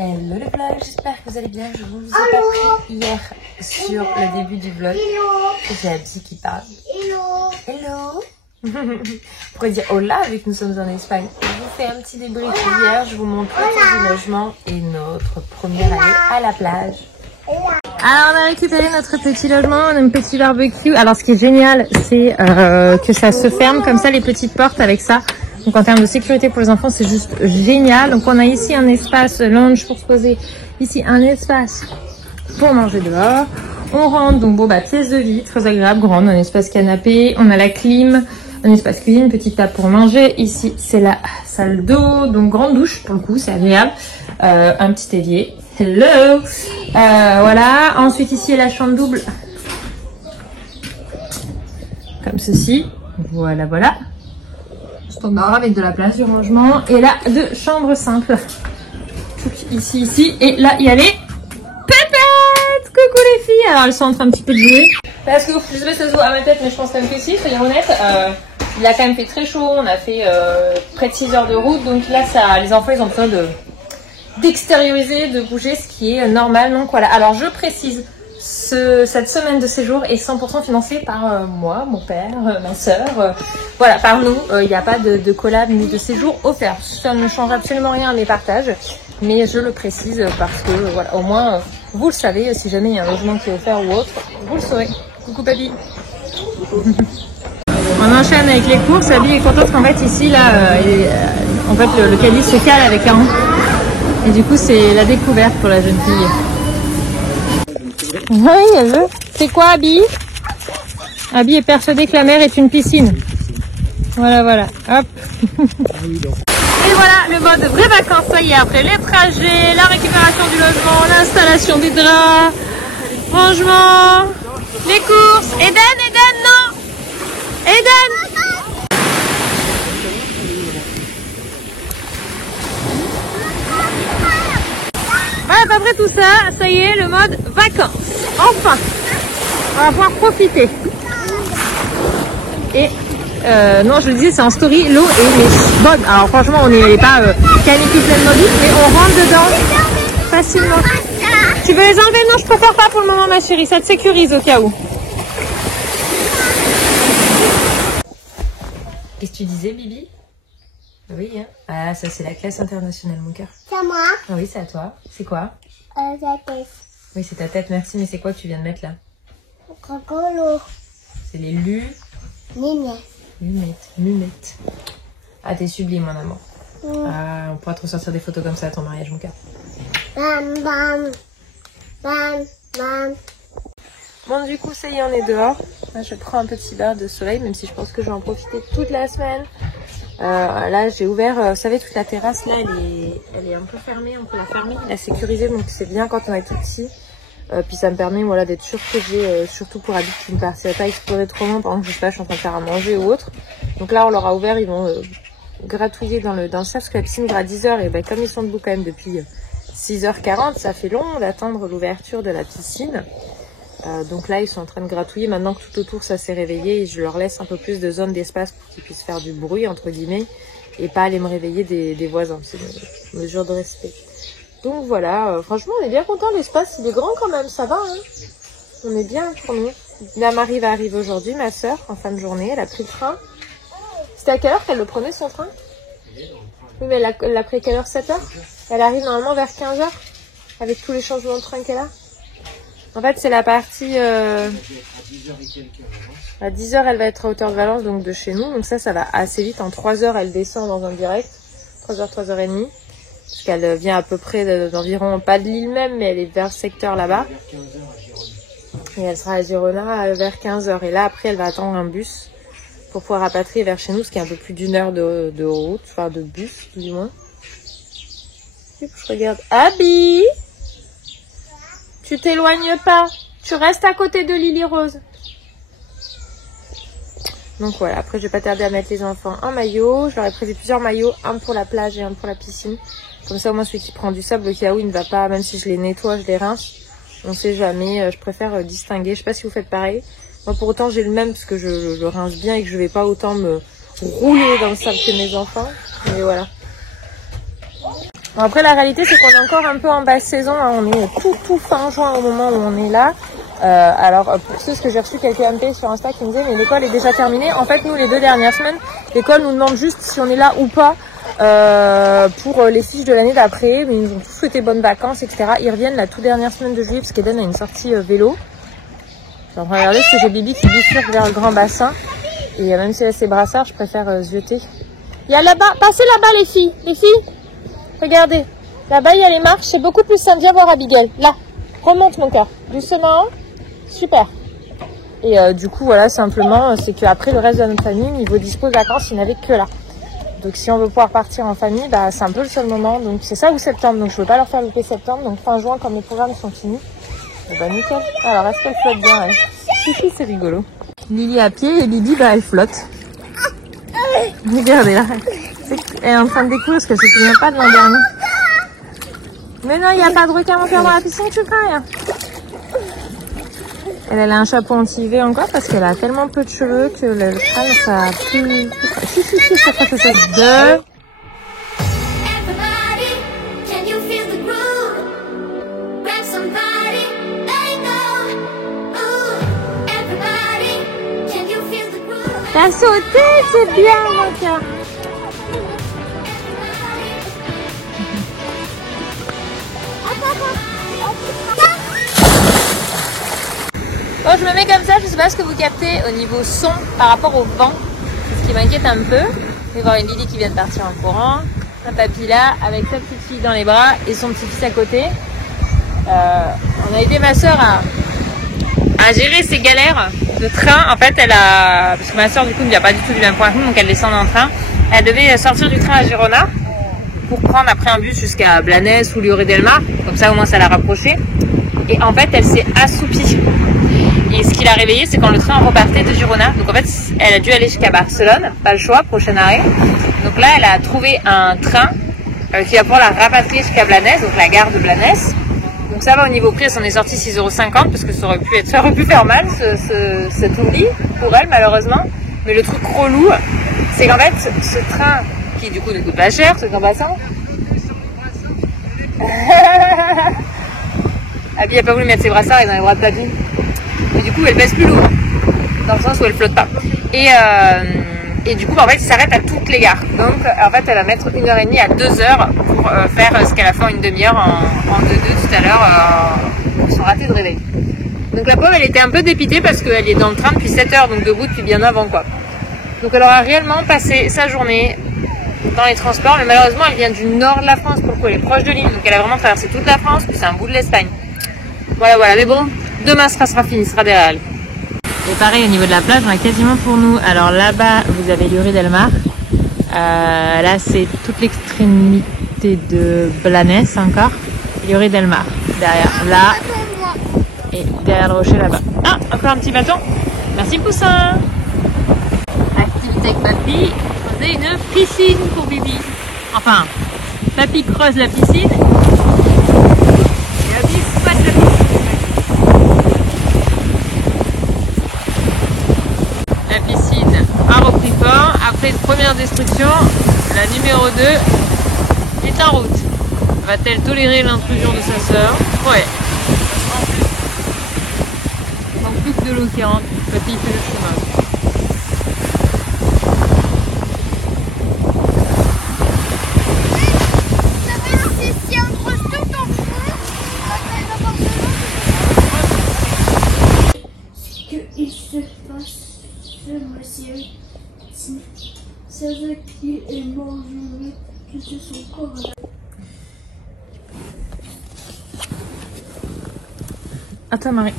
Hello les vlogs, j'espère que vous allez bien. Je vous ai pas pris hier sur le début du vlog. J'ai Abby qui parle. Hello. Hello. Vous pourrez dire hola vu que nous sommes en Espagne. Je vous fais un petit débrief hier. Je vous montre le tour du logement et notre première année à la plage. Alors on a récupéré notre petit logement, on a un petit barbecue. Alors ce qui est génial c'est que ça se ferme comme ça, les petites portes avec ça. Donc en termes de sécurité pour les enfants c'est juste génial. Donc on a ici un espace lounge pour se poser, ici un espace pour manger dehors. On rentre donc bon bah pièce de vie très agréable, grande, un espace canapé, on a la clim, un espace cuisine, petite table pour manger. Ici c'est la salle d'eau, donc grande douche pour le coup c'est agréable, un petit évier. Hello, voilà. Ensuite ici la chambre double, comme ceci. Voilà, voilà. Standard avec de la place du rangement. Et là deux chambres simples. Ici, ici. Et là il y a les pépettes. Coucou les filles. Alors elles sont en train un petit peu de jouer. Parce que je sais pas si ça se voit à ma tête, mais je pense quand même que si. Soyons honnêtes. Il a quand même fait très chaud. On a fait près de 6 heures de route. Donc là ça, les enfants ils ont besoin d'extérioriser, de bouger, ce qui est normal. Donc voilà, alors je précise, cette semaine de séjour est 100% financée par moi, mon père, ma soeur, voilà, par nous. Il n'y a pas de collab ni de séjour offert. Ça ne change absolument rien à mes partages, mais je le précise parce que voilà, au moins vous le savez, si jamais il y a un logement qui est offert ou autre, vous le saurez. Coucou papy. On enchaîne avec les courses. Abby est contente qu'en fait ici là, en fait le caddie se cale avec un rang. Et du coup, c'est la découverte pour la jeune fille. Oui, elle veut. C'est quoi, Abby? Abby est persuadée que la mer est une piscine. Voilà, voilà. Hop. Et voilà, le mode vraie vacances. Ça y est, après les trajets, la récupération du logement, l'installation des draps, rangement, les courses. Eden, non! Eden! Voilà, après tout ça, ça y est, le mode vacances. Enfin, on va pouvoir profiter. Et non, je le disais, c'est en story, l'eau est bonne. Alors franchement, on n'est pas canicule pleinement vite, mais on rentre dedans facilement. Tu veux les enlever? Non, je préfère pas pour le moment, ma chérie. Ça te sécurise au cas où. Qu'est-ce que tu disais, Bibi? Oui, hein. Ah, ça c'est la classe internationale, mon cœur. C'est à moi. Ah oui, c'est à toi. C'est quoi? Ta tête. Oui, c'est ta tête, merci. Mais c'est quoi que tu viens de mettre là? Crocolo. C'est les lunettes. Ah, t'es sublime, mon amour. Ah, on pourra te ressortir des photos comme ça à ton mariage, mon cœur. Bam, bam. Bam, bam. Bon, du coup, ça y est, on est dehors. Là, je prends un petit bain de soleil, même si je pense que je vais en profiter toute la semaine. Là j'ai ouvert, vous savez, toute la terrasse là elle est un peu fermée, on peut la fermer, la sécuriser, donc c'est bien quand on est tout petit. Puis ça me permet voilà d'être sûr que j'ai, surtout pour Abby qui ne partirait pas explorer trop loin, par exemple je sais pas, je suis en train de faire à manger ou autre. Donc là on leur a ouvert, ils vont gratouiller dans le sable parce que la piscine ouvre à 10h et ben, comme ils sont debout quand même depuis 6h40, ça fait long d'attendre l'ouverture de la piscine. Donc là ils sont en train de gratouiller maintenant que tout autour ça s'est réveillé et je leur laisse un peu plus de zone d'espace pour qu'ils puissent faire du bruit entre guillemets et pas aller me réveiller des voisins, c'est une mesure de respect. Donc voilà, franchement on est bien content, l'espace il est grand quand même, ça va hein. On est bien pour nous. La Marie va arriver aujourd'hui, ma soeur, en fin de journée, elle a pris le train. C'était à quelle heure qu'elle le prenait son train? Oui mais elle l'a pris à quelle heure? 7h? Elle arrive normalement vers 15h avec tous les changements de train qu'elle a. En fait, c'est la partie... à 10h, elle va être à hauteur de Valence, donc de chez nous. Donc ça va assez vite. En 3h, elle descend dans un direct. 3h, 3h30. Parce qu'elle vient à peu près d'environ, pas de l'île même, mais elle est vers le secteur là-bas. Et elle sera à Girona vers 15h. Et là, après, elle va attendre un bus pour pouvoir rapatrier vers chez nous, ce qui est un peu plus d'1 heure de route, enfin de bus, du moins. Et je regarde. Abby! Tu t'éloignes pas, tu restes à côté de Lily Rose. Donc voilà, après je vais pas tarder à mettre les enfants en maillot. Je leur ai prévu plusieurs maillots, un pour la plage et un pour la piscine. Comme ça au moins celui qui prend du sable, au cas où il ne va pas, même si je les nettoie, je les rince. On sait jamais, je préfère distinguer. Je sais pas si vous faites pareil. Moi pour autant j'ai le même parce que je le rince bien et que je vais pas autant me rouler dans le sable que mes enfants. Mais voilà. Bon, après, la réalité, c'est qu'on est encore un peu en basse saison. Hein. On est tout fin juin au moment où on est là. Alors, pour ceux que j'ai reçu quelques MP sur Insta qui me disaient, mais l'école est déjà terminée. En fait, nous, les 2 dernières semaines, l'école nous demande juste si on est là ou pas pour les fiches de l'année d'après. Mais ils nous ont tous souhaité bonnes vacances, etc. Ils reviennent la toute dernière semaine de juillet parce qu'Eden a une sortie vélo. Je suis en train de regarder parce que j'ai Bibi qui bifurque vers le grand bassin. Et même si elle a ses brassards, je préfère zioter. Il y a là-bas, passez là-bas les filles. Les filles, regardez. Là-bas, il y a les marches. C'est beaucoup plus simple. Viens voir Abigail. Là, remonte mon cœur. Doucement. Super. Et du coup, voilà, simplement, c'est qu'après, le reste de notre famille, niveau dispo de vacances, il n'y avait que là. Donc, si on veut pouvoir partir en famille, bah, c'est un peu le seul moment. Donc, c'est ça ou septembre. Donc, je ne veux pas leur faire louper septembre. Donc, fin juin, comme les programmes sont finis. Et bah, nickel. Alors, est-ce qu'elle flotte bien, elle? Fifi, c'est rigolo. Lily à pied et Bibi, bah, elle flotte. Regardez là. Elle est en train de découvrir parce qu'elle se souvient pas de l'an dernier. Mais non, il n'y a pas de requin moteur dans la piscine, tu crains. Elle a un chapeau anti-UV encore parce qu'elle a tellement peu de cheveux que le crâne, ça a plus... Si, ça fait ça. 2. T'as sauté, c'est bien, mon cœur. Bon, je me mets comme ça, je sais pas ce que vous captez au niveau son par rapport au vent, ce qui m'inquiète un peu. Je vais voir une Lily qui vient de partir en courant, un papy là avec sa petite fille dans les bras et son petit-fils à côté. On a aidé ma soeur à gérer ses galères de train. En fait, parce que ma soeur du coup ne vient pas du tout du même point que nous, donc elle descend en train. Elle devait sortir du train à Girona pour prendre après un bus jusqu'à Blanes ou Lloret-Delmar, comme ça au moins ça l'a rapprochée. Et en fait, elle s'est assoupie. Et ce qui l'a réveillée, c'est quand le train repartait de Girona. Donc en fait, elle a dû aller jusqu'à Barcelone, pas le choix, prochain arrêt. Donc là, elle a trouvé un train qui va pouvoir la rapatrier jusqu'à Blanes, donc la gare de Blanes. Donc ça va au niveau prix, elle s'en est sortie 6,50 € parce que ça aurait pu faire mal cet oubli pour elle malheureusement. Mais le truc relou, c'est qu'en fait, ce train qui du coup ne coûte pas cher, ce grand bassin. Abby n'a pas voulu mettre ses brassards, il est dans les bras de papy. Et du coup, elle pèse plus lourd, dans le sens où elle flotte pas. Et du coup, en fait, il s'arrête à toutes les gares. Donc, en fait, elle va mettre 1h30 à 2h pour faire ce qu'elle a fait en une demi-heure en 2-2 tout à l'heure, pour son raté de réveil. Donc, la pauvre, elle était un peu dépitée parce qu'elle est dans le train depuis 7h, donc debout depuis bien avant, quoi. Donc, elle aura réellement passé sa journée dans les transports, mais malheureusement, elle vient du nord de la France, pour le coup, elle est proche de l'île, donc elle a vraiment traversé toute la France, puis c'est un bout de l'Espagne. Voilà, mais bon, demain sera fini, sera derrière elle. Et pareil, au niveau de la plage, on a quasiment pour nous. Alors là-bas, vous avez Lloret-Delmar. Là, c'est toute l'extrémité de Blanes encore. Lloret-Delmar, derrière là. Et derrière le rocher là-bas. Ah, encore un petit bâton. Merci, poussin. Activité avec papy. On a une piscine pour Bibi. Enfin, papy creuse la piscine. Et Bibi squatte la piscine. La piscine a repris forme. Après une première destruction, la numéro 2 est en route. Va-t-elle tolérer l'intrusion de sa sœur? Ouais. Il manque plus que de l'eau qui rentre. Papy fait le chemin. C'est vrai qu'il est mort, je suis son corps. À toi, Marie.